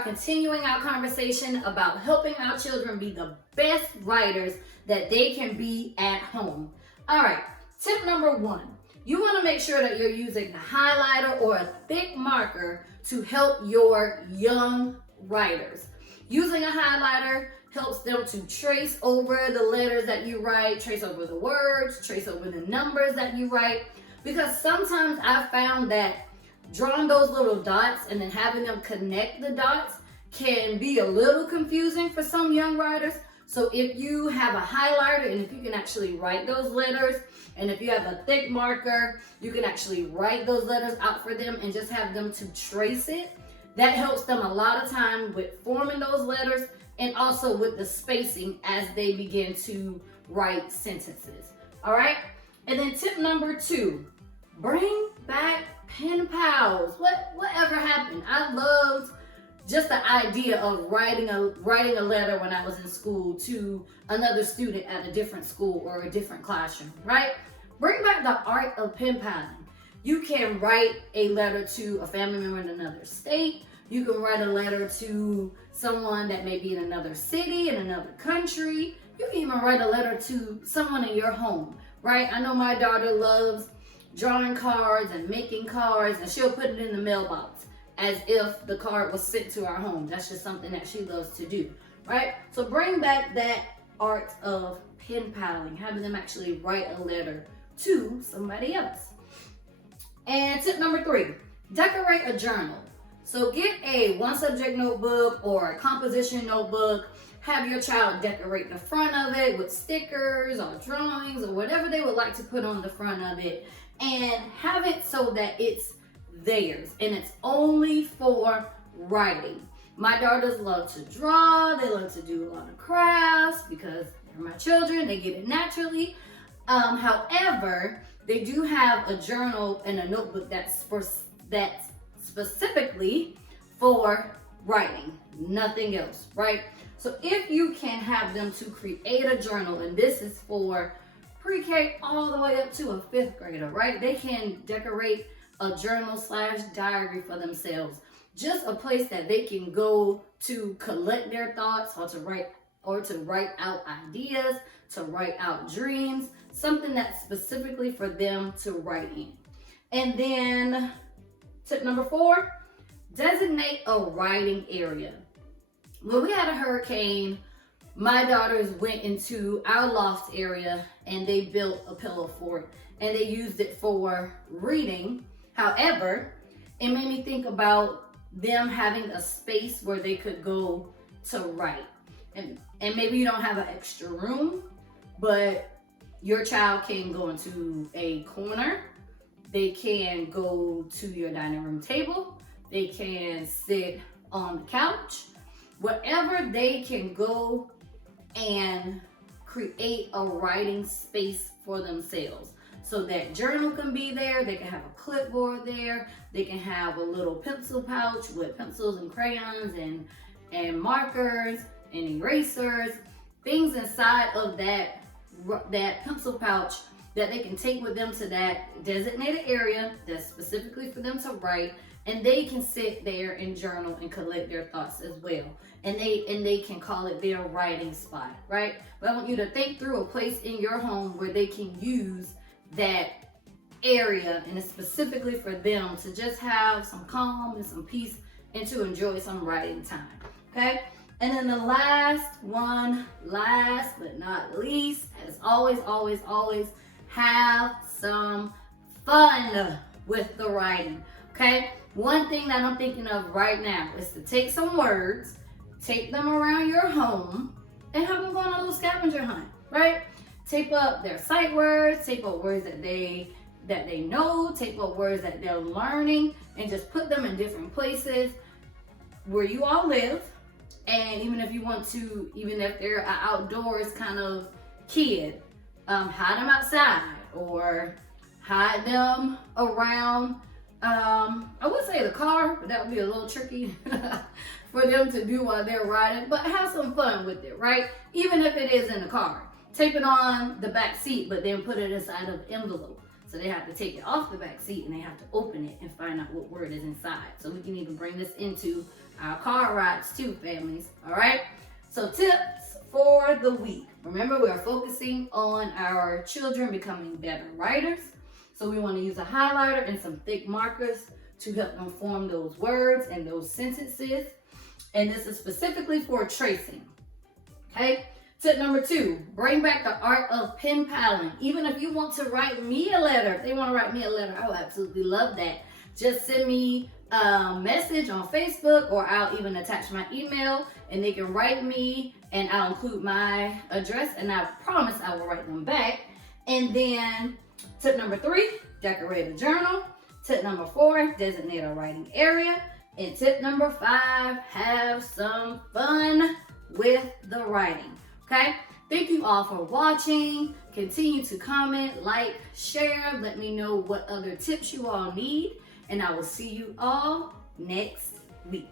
start continuing our conversation about helping our children be the best writers that they can be at home. All right, tip number 1. You want to make sure that you're using a highlighter or a thick marker to help your young writers. Using a highlighter helps them to trace over the letters that you write, trace over the words, trace over the numbers that you write. Because sometimes I found that drawing those little dots and then having them connect the dots can be a little confusing for some young writers. So if you have a highlighter and if you can actually write those letters, and if you have a thick marker, you can actually write those letters out for them and just have them to trace it. That helps them a lot of time with forming those letters and also with the spacing as they begin to write sentences. All right? And then tip number 2, bring back pen pals. Whatever happened? I loved just the idea of writing a letter when I was in school to another student at a different school or a different classroom, right? Bring back the art of pen paling. You can write a letter to a family member in another state. You can write a letter to someone that may be in another city, in another country. You can even write a letter to someone in your home, right? I know my daughter loves drawing cards and making cards, and she'll put it in the mailbox as if the card was sent to our home. That's just something that she loves to do, right? So bring back that art of pen paling, having them actually write a letter to somebody else. And tip number 3, decorate a journal. So get a 1-subject notebook or a composition notebook. Have your child decorate the front of it with stickers or drawings or whatever they would like to put on the front of it, and have it so that it's theirs and it's only for writing. My daughters love to draw. They love to do a lot of crafts because they're my children. They get it naturally. However, they do have a journal and a notebook that's specifically for writing, nothing else, right? So if you can have them to create a journal, and this is for pre-K all the way up to a 5th grader, right? They can decorate a journal/diary for themselves. Just a place that they can go to collect their thoughts or to write out ideas, to write out dreams, something that's specifically for them to write in. And then tip number 4, designate a writing area. When we had a hurricane, my daughters went into our loft area and they built a pillow fort and they used it for reading. However, it made me think about them having a space where they could go to write. And maybe you don't have an extra room, but your child can go into a corner. They can go to your dining room table. They can sit on the couch. Whatever they can go and create a writing space for themselves. So that journal can be there, they can have a clipboard there, they can have a little pencil pouch with pencils and crayons and markers and erasers, things inside of that pencil pouch that they can take with them to that designated area that's specifically for them to write, and they can sit there and journal and collect their thoughts as well. And they can call it their writing spot, right? But I want you to think through a place in your home where they can use that area, and it's specifically for them to just have some calm and some peace and to enjoy some writing time, okay? And then the last one, last but not least, as always, have some fun with the writing, okay? One thing that I'm thinking of right now is to take some words, take them around your home, and have them go on a little scavenger hunt, right? Tape up their sight words, tape up words that they know, tape up words that they're learning, and just put them in different places where you all live. And even if you want to, even if they're an outdoors kind of kid, hide them outside or hide them around, I would say the car, but that would be a little tricky for them to do while they're riding, but have some fun with it, right? Even if it is in the car. Tape it on the back seat, but then put it inside of an envelope. So they have to take it off the back seat and they have to open it and find out what word is inside. So we can even bring this into our car rides too, families. All right. So tips for the week. Remember, we're focusing on our children becoming better writers. So we want to use a highlighter and some thick markers to help them form those words and those sentences. And this is specifically for tracing. Okay. Tip number 2, bring back the art of pen paling. Even if you want to write me a letter, if they want to write me a letter, I would absolutely love that. Just send me a message on Facebook, or I'll even attach my email and they can write me and I'll include my address, and I promise I will write them back. And then tip number 3, decorate a journal. Tip number 4, designate a writing area. And tip number 5, have some fun with the writing. Okay, thank you all for watching. Continue to comment, like, share. Let me know what other tips you all need. And I will see you all next week.